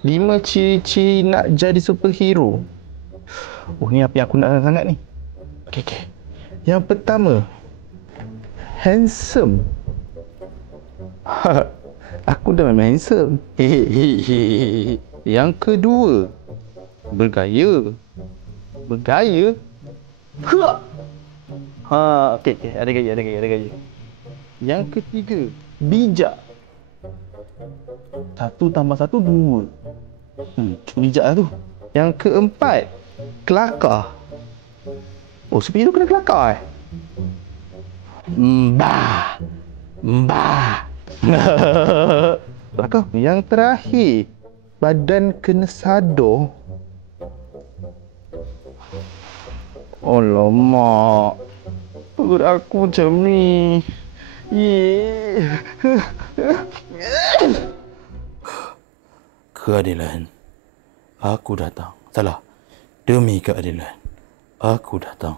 5 ciri-ciri nak jadi superhero. Oh, ni apa yang aku nak sangat ni. Okey. Yang pertama, handsome. Aku dah memang handsome. Hehehe. Yang kedua, bergaya. Bergaya? Okey. Ada gaya. Yang ketiga, bijak. 1 tambah 1, 2. Bijak lah tu. Yang keempat, kelakar. Oh, superhero kena kelakar Mbah. Kelakar. Yang terakhir, badan kena sadar. Alamak, perut aku macam ni. Keadilan. Aku datang. Salah. Demi keadilan. Aku datang.